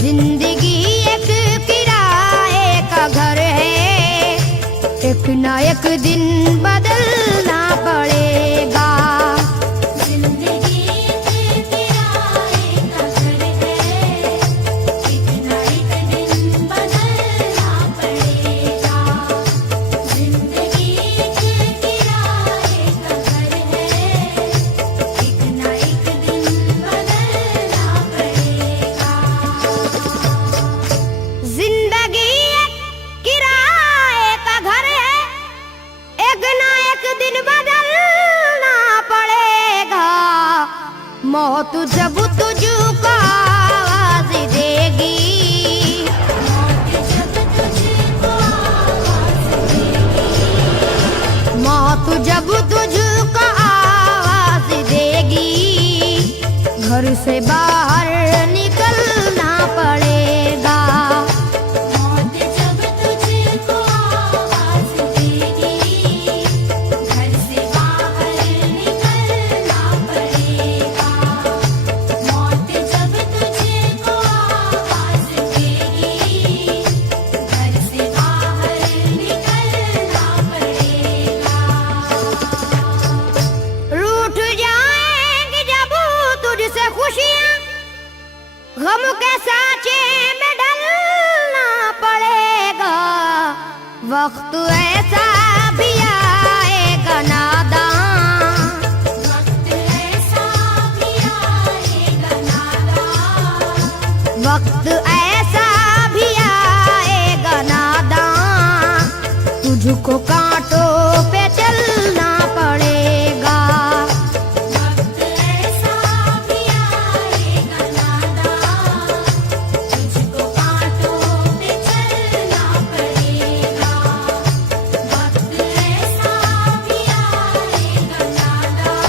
जिंदगी एक किराए का घर है, एक ना एक दिन बदलना पड़ेगा। जिंदगी एक किराए का घर है, एक ना एक दिन बदलना पड़ेगा। जिंदगी एक किराए का घर है, एक ना एक दिन बदलना पड़ेगा। जिंदगी एक किराए का घर है, एक ना एक दिन बदलना पड़ेगा। मौत जब तुझको आवाज देगी, जब तुझको आवाज देगी, मौत जब तुझको आवाज देगी, घर से बाहर निकलना पड़ेगा। मौत जब तुझको आवाज देगी, घर से बाहर निकलना पड़ेगा। मौत जब तुझको आवाज देगी, घर से बाहर निकलना पड़ेगा। रूठ जाएंगी जब तुझसे खुशियां, गम के साँचे में ढलना पड़ेगा। वक्त ऐसा भी आएगा नादां, वक्त ऐसा भी आएगा नादां, वक्त ऐसा भी आएगा नादां, तुझको कांटों पे चलना पड़ेगा। वक्त ऐसा भी आएगा नादां, तुझको कांटों पे चलना पड़ेगा। वक्त ऐसा भी आएगा नादां,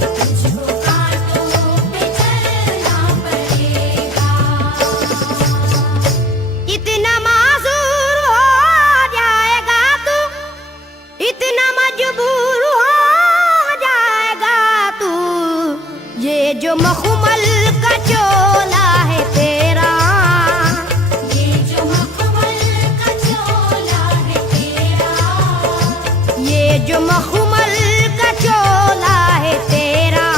तुझको कांटों पे चलना पड़ेगा। इतना मासूर हो जाएगा तू, इतना मजबूर हो जाएगा तू, ये जो मखमल का चोला है तेरा, ये जो मखमल का चोला है तेरा, ये जो मखमल का चोला है तेरा,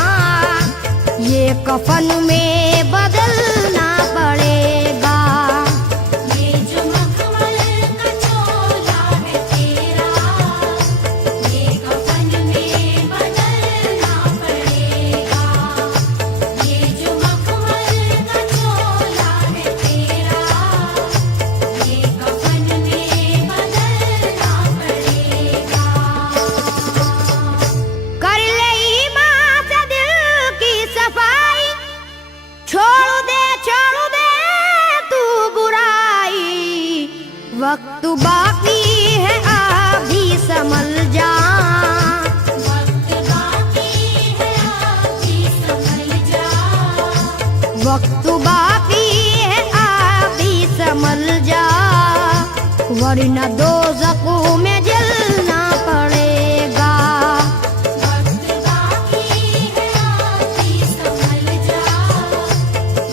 ये कफन में बदलना पड़ेगा। ये जो मखमल का चोला है तेरा, ये कफन में बदलना पड़ेगा। ये जो मखमल का चोला है तेरा, ये कफन में बदलना पड़ेगा। कर ले ईमान से दिल की सफाई, छोड़ दे तू बुराई। वक्त बाकी है अभी संभल जा, वक्त बाकी है अभी संभल जा, वक्त बाकी है अभी संभल जा, वरना दोज़ख में जलना पड़ेगा। वक्त बाकी है अभी संभल जा,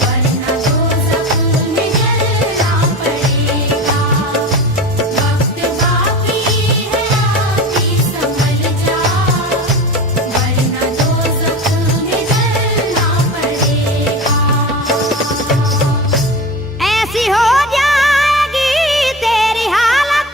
वरना दोज़ख में जलना पड़ेगा। वक्त बाकी है अभी संभल जा, वरना दोज़ख में जलना पड़ेगा। ऐसी हो जाएगी तेरी हालत,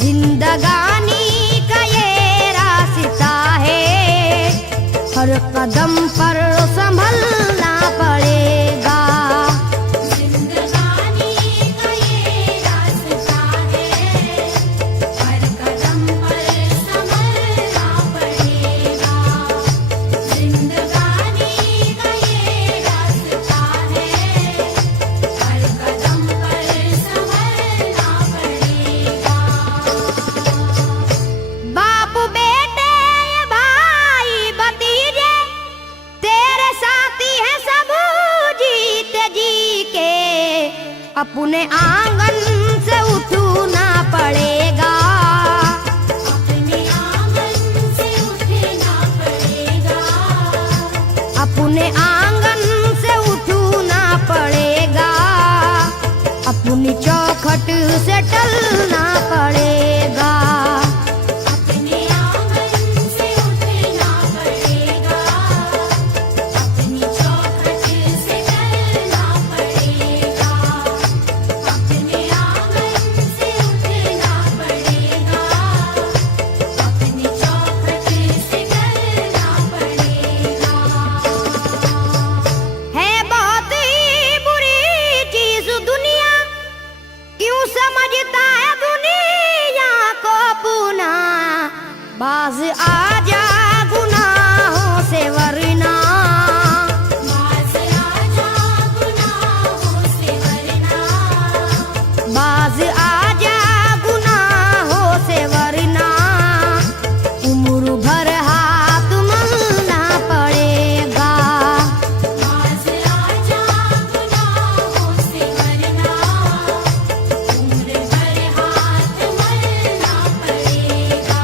जिंदगानी का ये रास्ता है, हर कदम पर संभलना पड़ेगा। जिंदगानी का ये रास्ता है, हर कदम पर संभलना पड़ेगा। जिंदगानी का ये रास्ता है, हर कदम पर संभलना पड़ेगा। बाप बेटे भाई भतीजे तेरे साथी हैं सब जीते जी के, अपने आंगन से उठना पड़ेगा। अपने आंगन से उठना पड़ेगा। अपने आंगन से उठना पड़ेगा, अपनी चौखट से टलना पड़ेगा। अपने आंगन से उठना पड़ेगा, अपनी चौखट से टलना पड़ेगा। अपने आंगन से उठना पड़ेगा, अपनी चौखट से टलना पड़ेगा। है बहुत ही बुरी चीज दुनिया, क्यों समझता है दुनिया को पुना। बाज आजा गुनाहों से वरना, बाज आजा गुनाहों से वरना। बाज आजा गुनाहों से वरना, उम्र भर हाथ मलना पड़ेगा। बाज आजा गुनाहों से वरना, उम्र भर हाथ मलना पड़ेगा।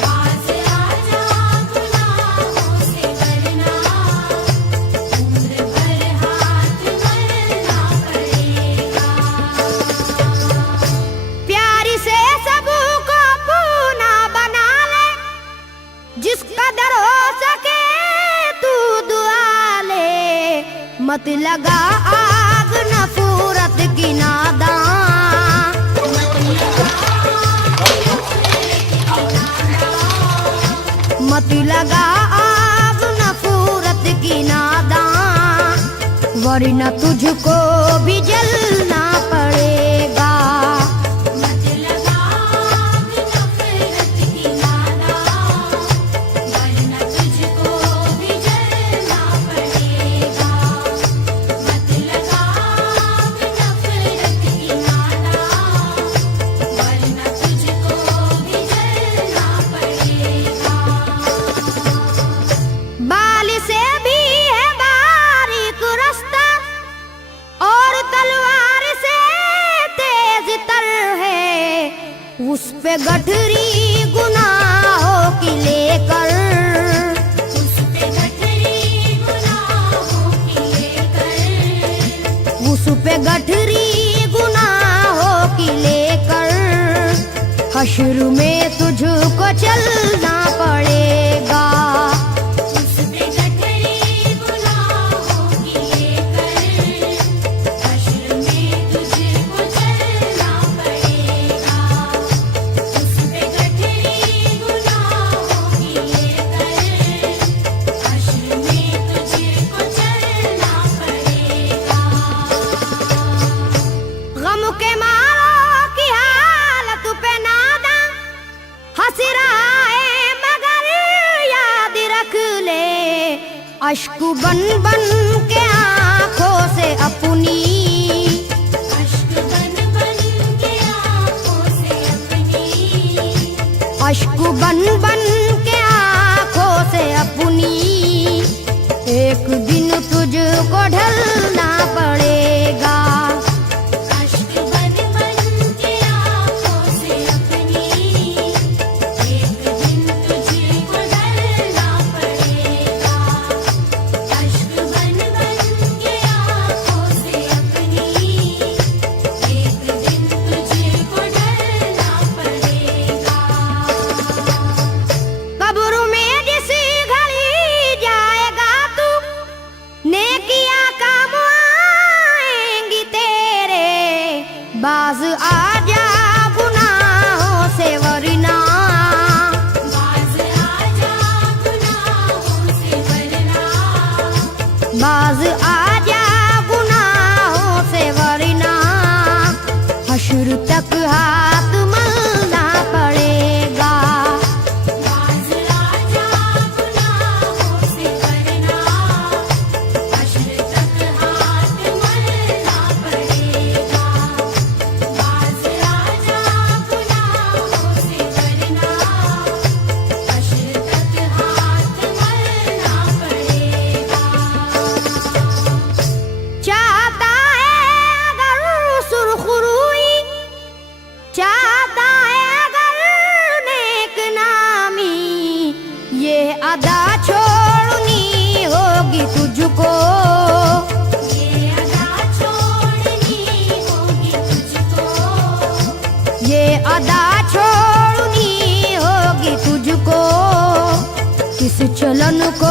बाज आजा गुनाहों से वरना, उम्र भर हाथ मलना पड़ेगा। प्यारी से सबको पूना बना ले, जिस कदर हो सके तू दुआ ले। मत लगा आग नफरत की नादान, मत लगा आग नफरत की नादान, वरना तुझको भी जलना पड़ेगा। मत लगा आग नफरत की नादान, वरना तुझको भी जलना पड़ेगा। मत लगा आग नफरत की नादान, वरना तुझको भी जलना पड़ेगा। बाल से भी है बारीक रास्ता, और तलवार से तेज तर है। उस पे गठरी गुनाहों की लेकर, उस पे गठरी गुनाहों की लेकर, उस पे गठरी गुनाहों की लेकर, हश्र में तुझको चलना पड़ेगा। उस पे गठरी गुनाहों की लेकर, हश्र में तुझको चलना पड़ेगा। उस पे गठरी गुनाहों की लेकर, हश्र में तुझको चलना पड़ेगा। गम के मारों की हालत पे नादा हंस रहा है, मगर याद रख ले, अश्क बन बन के आंखों से अपनी, अश्क बन बन के आँखों से अपनी, अश्क बन बन के आंखों से अपनी, एक दिन तुझको ढलना पड़ेगा। अश्क बन बन के आँखों से अपनी, एक दिन तुझको ढलना पड़ेगा। अश्क बन बन के आँखों से अपनी, एक दिन तुझको ढलना पड़ेगा। कब्र में जिस घड़ी जाएगा तू, नेकियां काम आएंगी चलन को